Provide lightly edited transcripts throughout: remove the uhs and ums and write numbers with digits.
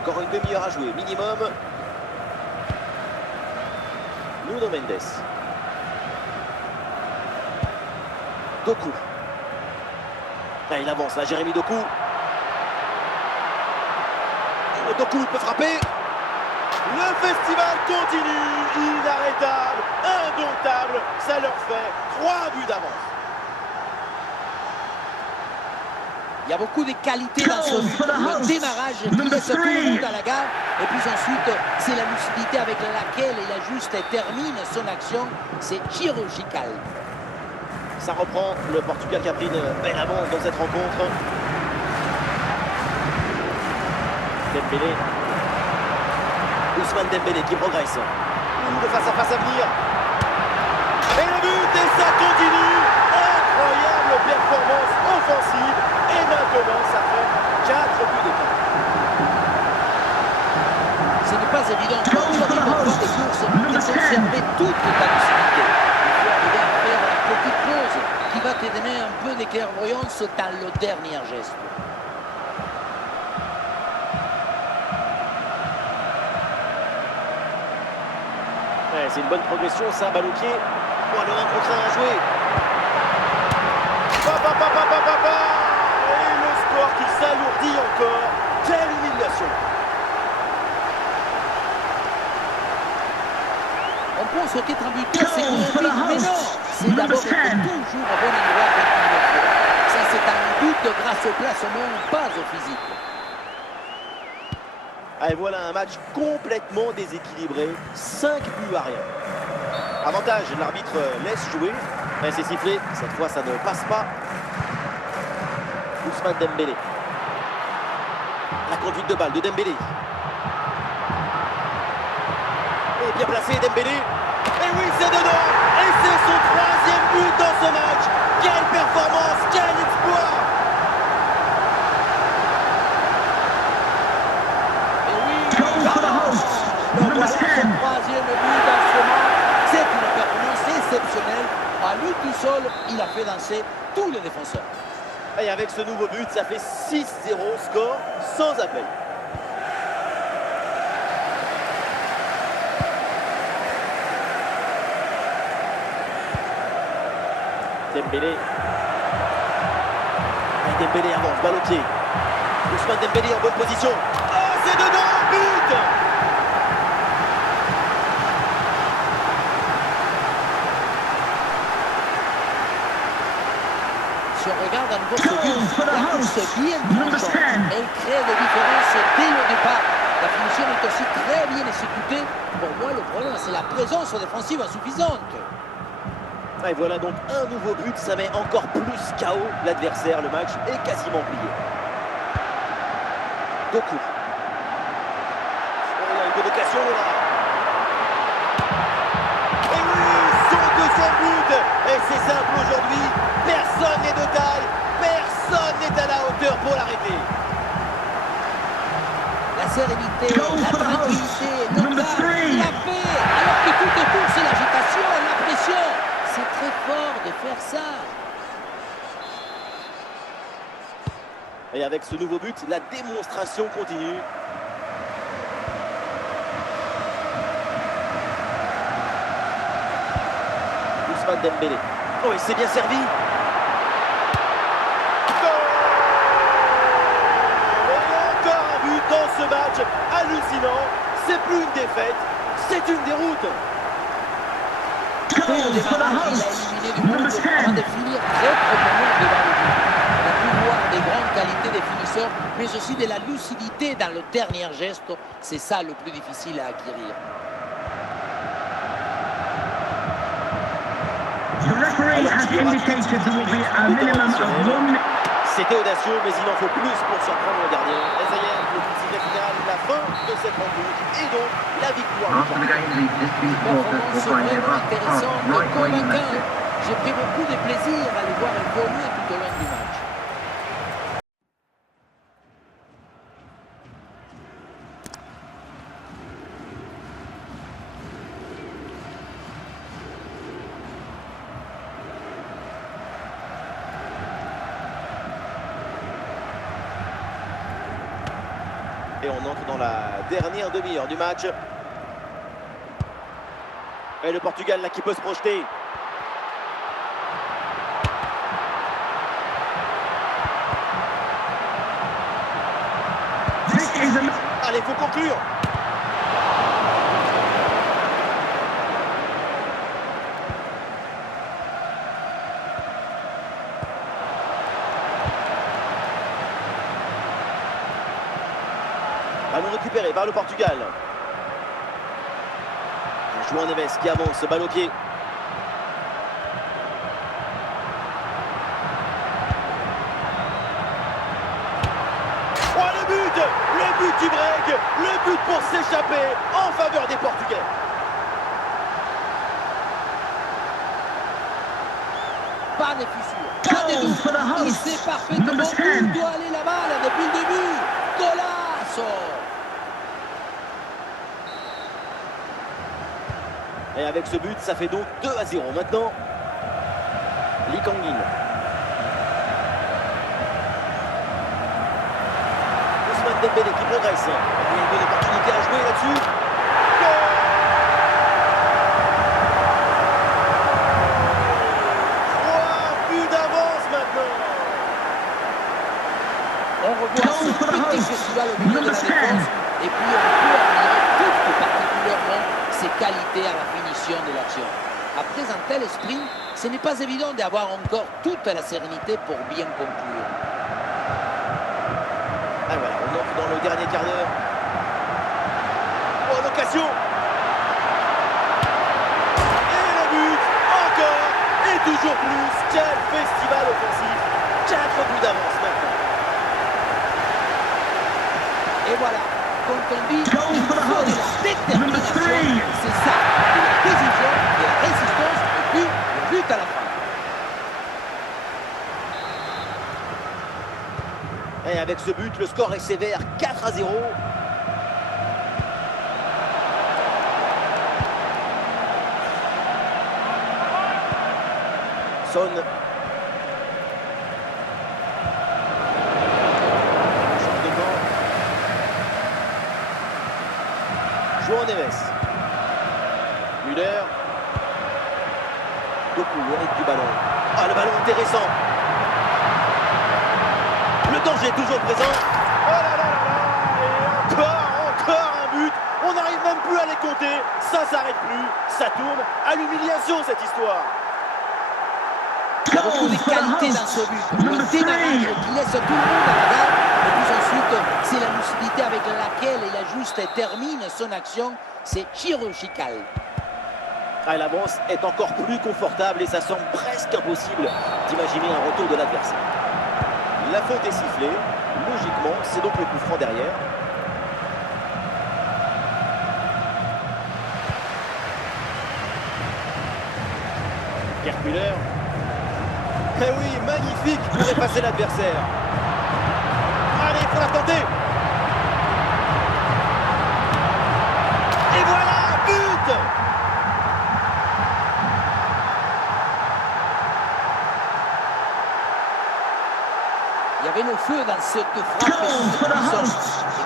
Encore une demi-heure à jouer, minimum. Nuno Mendes. Doku. Là, il avance, là, Jérémy Doku. Doku peut frapper. Le festival continue, inarrêtable, indomptable. Ça leur fait 3 buts d'avance. Il y a beaucoup de qualité dans ce but. Le démarrage qui laisse tout le monde à la gare. Et puis ensuite, c'est la lucidité avec laquelle il ajuste et termine son action. C'est chirurgical. Ça reprend, le Portugal qui a pris une belle avance dans cette rencontre. Dembélé. Ousmane Dembélé qui progresse. Le face-à-face à venir. Et le but, et ça continue. Incroyable performance offensive. Et maintenant, ça fait 4 buts d'écart. Ce n'est pas évident. Quand tu arrives en phase de course, de conserver toute ta lucidité. Il faut arriver à faire la petite pause qui va te donner un peu de clairvoyance dans le dernier geste. Ouais, c'est une bonne progression, ça, balle au pied. Oh, le 1 contre 1 à jouer. Et le score qui s'alourdit encore. Quelle humiliation. On pense qu'être un buteur, c'est qu'on mais non, c'est d'abord être toujours au bon endroit quand il le faut. Ça, c'est un but grâce au placement, pas au physique. Et voilà un match complètement déséquilibré. 5 buts à rien. Avantage, l'arbitre laisse jouer. Mais c'est sifflé. Cette fois, ça ne passe pas. Ousmane Dembélé. La conduite de balle de Dembélé. Et bien placé Dembélé. Et oui, c'est dedans. Et c'est son 3e but dans ce match. Quelle performance, quel exploit. Et oui, le voilà, son 3e but dans ce match. C'est une performance exceptionnelle. À lui tout seul, il a fait danser tous les défenseurs. Et avec ce nouveau but, ça fait 6-0, score sans appel. Dembélé. Et Dembélé avance, balle au pied. Ousmane Dembélé en bonne position. Oh, c'est dedans, but! Si on regarde à nouveau ce but, la course est bien tranchante. Elle crée des différences dès le départ. La finition est aussi très bien exécutée. Pour moi, le problème, c'est la présence défensive insuffisante. Et voilà donc un nouveau but, ça met encore plus KO l'adversaire. Le match est quasiment plié. Doku. Oh, il y a une bonne occasion là. Et oui, son 2e but. Et c'est simple aujourd'hui. Personne n'est de taille. Personne n'est à la hauteur pour l'arrêter. La sérénité, la tranquillité, le calme, la paix. Alors que tout autour, c'est l'agitation, la pression. C'est très fort de faire ça. Et avec ce nouveau but, la démonstration continue. Ousmane Dembélé. Oh, il s'est bien servi. Et encore un but dans ce match hallucinant. C'est plus une défaite, c'est une déroute. Dès le démarrage, il a éliminé du monde avant de finir très proprement devant le but. On a pu voir des grandes qualités des finisseurs, mais aussi de la lucidité dans le dernier geste. C'est ça le plus difficile à acquérir. The referee has indicated there will be a minimum of 1 minute. C'était audacieux, mais il en faut plus pour surprendre le gardien. Et ça y est, le coup de sifflet final, la fin de cette rencontre et donc la victoire. After the game, the dispute supporters will Performance find their vraiment back intéressante, right wing convaincante. message. J'ai pris beaucoup de plaisir à les voir évoluer tout au long du match. Et on entre dans la dernière demi-heure du match. Et le Portugal là qui peut se projeter. Allez, il faut conclure. Ballon récupéré par le Portugal. João Neves qui avance, balle au pied. Oh, le but du break, le but pour s'échapper en faveur des Portugais. Pas de fissure, pas de doute. Il sait parfaitement où doit aller la balle depuis le début. Golazo! Et avec ce but, ça fait donc 2-0 maintenant. Lee Kang-in. Ousmane Dembélé qui progresse. Il y a une bonne opportunité à jouer là-dessus. On revoit ce petit festival au milieu de la défense et puis on peut admirer tout particulièrement ses qualités à la finition de l'action. Après un tel sprint, ce n'est pas évident d'avoir encore toute la sérénité pour bien conclure. Ah voilà, on entre dans le dernier quart d'heure. Oh, l'occasion! Et le but, encore, et toujours plus. Quel festival offensif! 4 buts d'avance maintenant. Et voilà, quand on dit il faut de la détermination, c'est ça, de la décision, de la résistance, et puis le but à la fin. Et avec ce but, le score est sévère, 4-0. Son. João Neves. Müller. Doku hérite du ballon. Ah, le ballon intéressant. Le danger est toujours présent. Oh là là là là. Et encore un but. On n'arrive même plus à les compter. Ça s'arrête plus. Ça tourne à l'humiliation cette histoire. Il y a beaucoup de qualité dans ce but. Le démarrage qui laisse tout le monde à la gare. Et puis ensuite, c'est la lucidité avec laquelle il ajuste et termine son action. C'est chirurgical. Ah, l'avance est encore plus confortable et ça semble presque impossible d'imaginer un retour de l'adversaire. La faute est sifflée. Logiquement, c'est donc le coup franc derrière. Gerd Müller. Mais oui, magnifique pour effacer l'adversaire. Allez, il faut la tenter. Et voilà, but! Il y avait le feu dans cette frappe. Et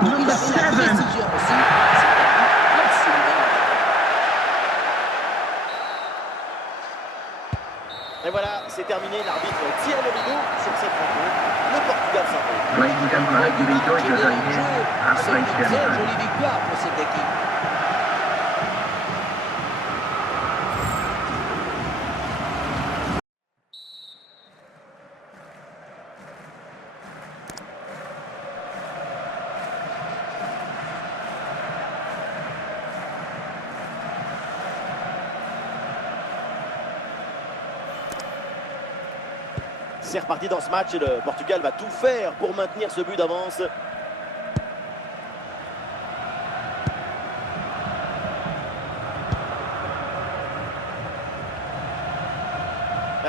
comme il avait la précision aussi, c'était absolument. Et voilà, c'est terminé. L'arbitre tire le rideau sur cette rencontre. Le Portugal s'impose. Ladies and gentlemen, I hope you've enjoyed your day here at C'est une Great très Shetland. jolie victoire pour cette équipe. C'est reparti dans ce match et le Portugal va tout faire pour maintenir ce but d'avance.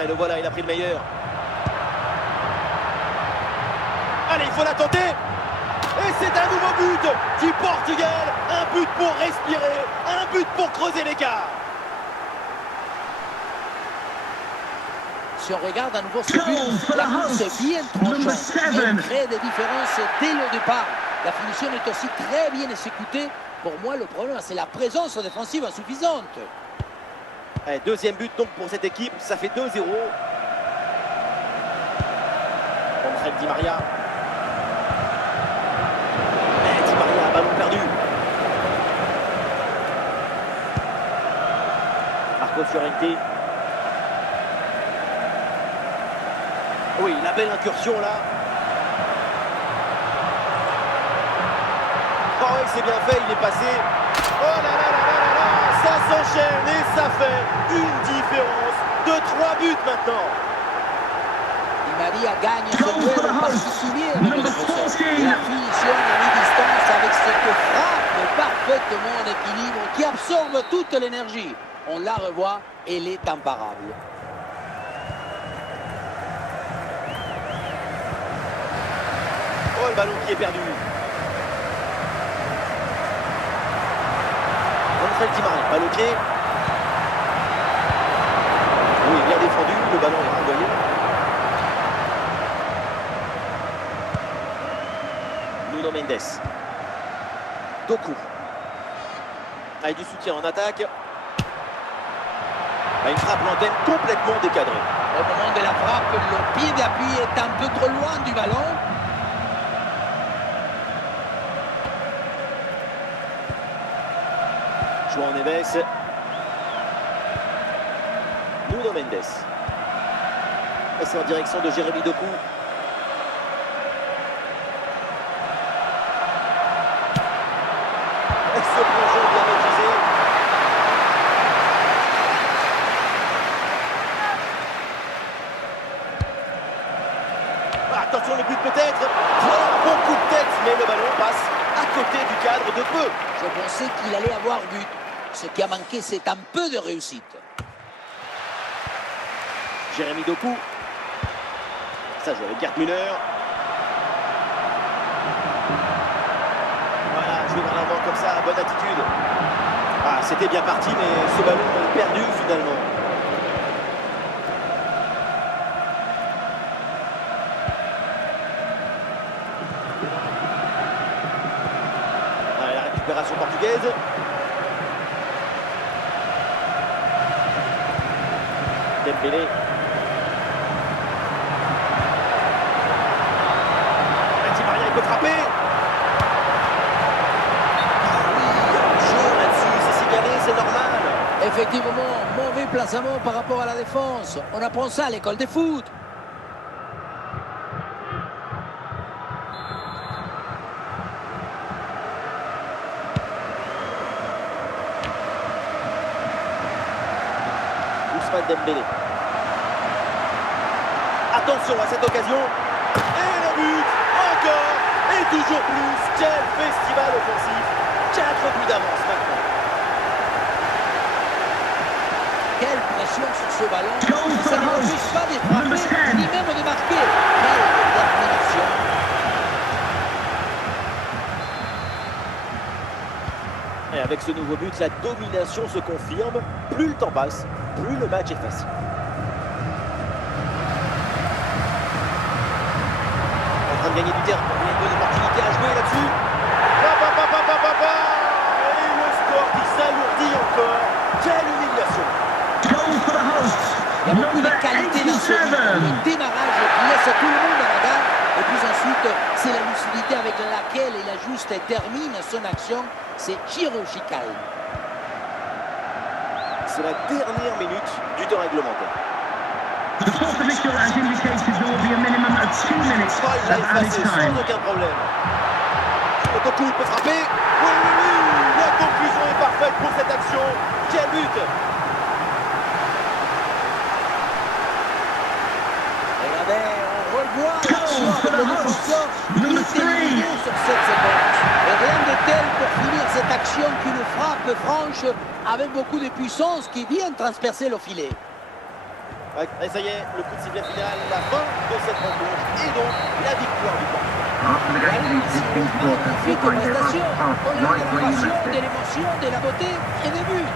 Et le voilà, il a pris le meilleur. Allez, il faut la tenter. Et c'est un nouveau but du Portugal. Un but pour respirer, un but pour creuser l'écart. Si on regarde à nouveau ce but, la course est bien tranchante. Elle crée des différences dès le départ. La finition est aussi très bien exécutée. Pour moi, le problème, c'est la présence défensive insuffisante. Allez, deuxième but donc pour cette équipe, ça fait 2-0. André Di Maria. Di Maria, ballon perdu. Marco Fiorente. Oui, la belle incursion là. Oh oui, c'est bien fait, il est passé. Oh là là là là là là, ça s'enchaîne et ça fait une différence de 3 buts maintenant. Di Maria gagne ce duel particulier avec le défenseur. La finition à mi-distance avec cette frappe parfaitement en équilibre qui absorbe toute l'énergie. On la revoit, elle est imparable. Oh, le ballon qui est perdu. André Di Maria, balle au pied. Oui, bien défendu, le ballon est renvoyé. Nuno Mendes. Doku. Avec du soutien en attaque. Une frappe lointaine complètement décadrée. Au moment de la frappe, le pied d'appui est un peu trop loin du ballon. João Neves. Nuno Mendes. Et c'est en direction de Jérémy Doku. Et ce plongeon bien maîtrisé. Attention le but peut-être. Voilà un bon coup de tête, mais le ballon passe à côté du cadre de peu. Je pensais qu'il allait avoir but. Ce qui a manqué, c'est un peu de réussite. Jérémy Doku. Ça joue avec Gerd Müller. Voilà, jouer dans l'avant comme ça, bonne attitude. Ah, c'était bien parti, mais ce ballon est perdu finalement. Allez, la récupération portugaise. Dembélé. Di Maria, il peut frapper. Ah oui, jeu là-dessus, c'est signalé, c'est normal. Effectivement, mauvais placement par rapport à la défense. On apprend ça à l'école de foot. Ousmane Dembélé. Attention à cette occasion. Et le but, encore, et toujours plus. Quel festival offensif. 4 buts d'avance maintenant. Quelle pression sur ce ballon. Ça ne refuse pas de frapper, ni même de marquer. Quelle détermination. Et avec ce nouveau but, la domination se confirme. Plus le temps passe, plus le match est facile. En train de gagner du terrain. Il y a une bonne opportunité à jouer là-dessus. Et le score qui s'alourdit encore. Quelle humiliation. Il y a beaucoup de qualité dans ce but. Le démarrage qui laisse tout le monde à la gare. Et puis ensuite, c'est la lucidité avec laquelle il ajuste et termine son action. C'est chirurgical. C'est la dernière minute du temps réglementaire. The fourth official has indicated there will be a minimum of 2 minutes Oh, il of l'a added effacé time. sans aucun problème. Doku, il peut frapper. Oui, oui, oui. La conclusion est parfaite pour cette action. Quel but. Regardez, on revoit l'action avec le défenseur Number qui est éliminé sur cette séquence. Et rien de tel pour finir cette action qu'une frappe franche avec beaucoup de puissance qui vient transpercer le filet. Ouais, et ça y est, le coup de sifflet final, la fin de cette rencontre et donc la victoire du camp. After the game, this team's brought a Magnifique 4.0 prestation. past On a right de wing l'innovation, method. de l'émotion, de la beauté et des buts.